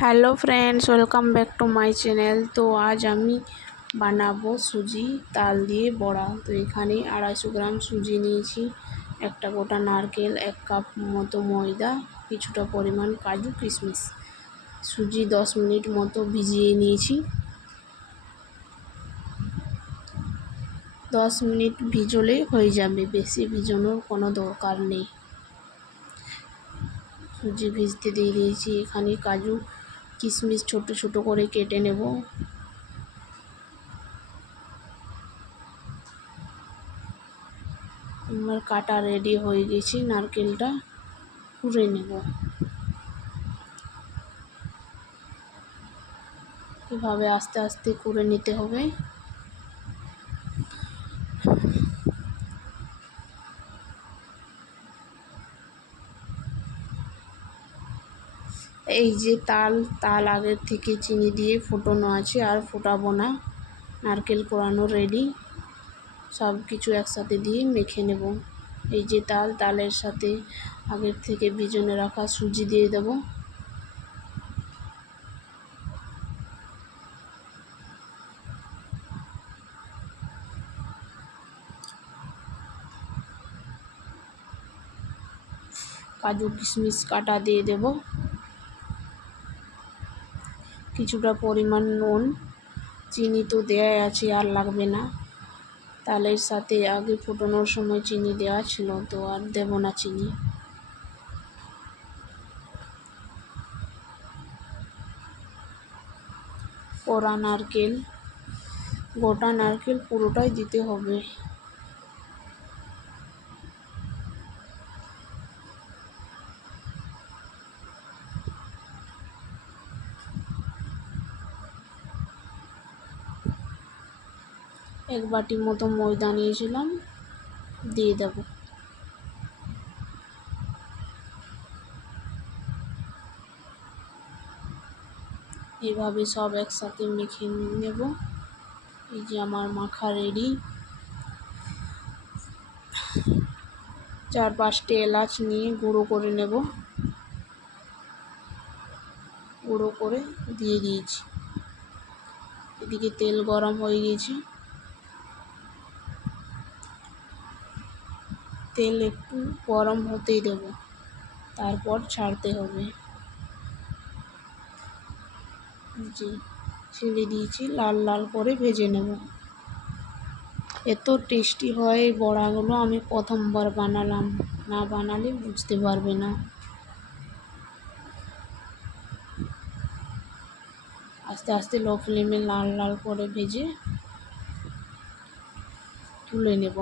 Hello friends welcome back to my channel তো আজ আমি বানাবো সুজি, তাল দিয়ে বড়া। তো এখানে আড়াইশো গ্রাম সুজি নিয়েছি। একটা গোটা নারকেল, এক কাপ মতো ময়দা, কিছুটা পরিমাণ কাজু কিশমিশ। সুজি দশ মিনিট মতো ভিজিয়ে নিয়েছি। দশ মিনিট ভিজলেই হয়ে যাবে, বেশি ভিজানোর কোনো দরকার নেই। সুজি ভিজতে দিয়ে দিয়েছি এখানে কাজু কিশমিশ ছোট ছোট করে কেটে নেব। আমার কাটা রেডি হয়ে গেছে, নারকেলটা কুড়ে নেব। এভাবে আস্তে আস্তে করে নিতে হবে। এই যে তাল তাল আগের থেকে চিনি দিয়ে ফোটানো আছে আর ফোটাবো না। নারকেল কোড়ানো রেডি সব কিছু একসাথে দিয়ে মেখে নেব। এই যে তাল, তালের সাথে আগের থেকে ভিজনে রাখা সুজি দিয়ে দেব। কাজু কিশমিশ কাটা দিয়ে দেবো। কিছুটা পরিমাণ নুন, চিনি তো দেওয়াই আছে আর লাগবে না। তালের সাথে আগে ফুটানোর সময় চিনি দেওয়া ছিল, তো আর দেব না চিনি। পোড়া নারকেল, গোটা নারকেল পুরোটাই দিতে হবে। এক বাটি মতো ময়দা নিয়েছিলাম, দিয়ে দেব। এভাবে সব একসাথে মেখে নেব। এই যে আমার মাখা রেডি। চার পাঁচটি এলাচ নিয়ে গুঁড়ো করে নেব। গুঁড়ো করে দিয়ে দিয়েছি। এদিকে তেল গরম হয়ে গেছে তেল একটু গরম হতেই দেব। তারপর ছাড়তে হবে। যে ছেড়ে দিয়েছি, লাল লাল করে ভেজে নেব। এত টেস্টি হয় এই বড়াগুলো, আমি প্রথমবার বানালাম। না বানালে বুঝতে পারবে না। আস্তে আস্তে লো ফ্লেমে লাল লাল করে ভেজে তুলে নেব।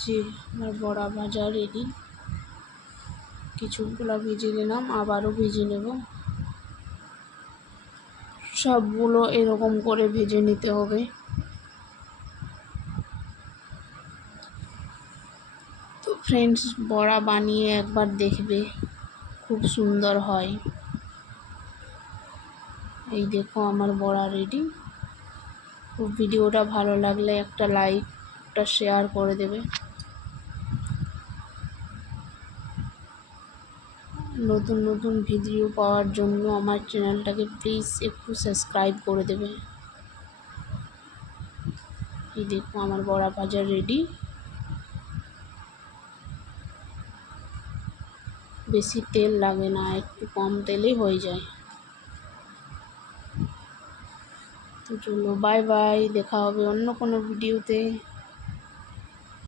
যে আমার বড়া ভাজা রেডি কিছুগুলো ভেজে নিলাম, আবারও ভেজে নেব। সবগুলো এরকম করে ভেজে নিতে হবে। তো ফ্রেন্ডস বড়া বানিয়ে একবার দেখবে, খুব সুন্দর হয়। এই দেখো আমার বড়া রেডি ভিডিওটা ভালো লাগলে একটা লাইক একটা শেয়ার করে দেবে। নতুন নতুন ভিডিও পাওয়ার জন্য আমার চ্যানেলটাকে প্লিজ একটু সাবস্ক্রাইব করে দেবে। এই দেখো আমার বড়া ভাজা রেডি বেশি তেল লাগে না, একটু কম তেলেই হয়ে যায়। তো চলো বাই বাই দেখা হবে অন্য কোনো ভিডিওতে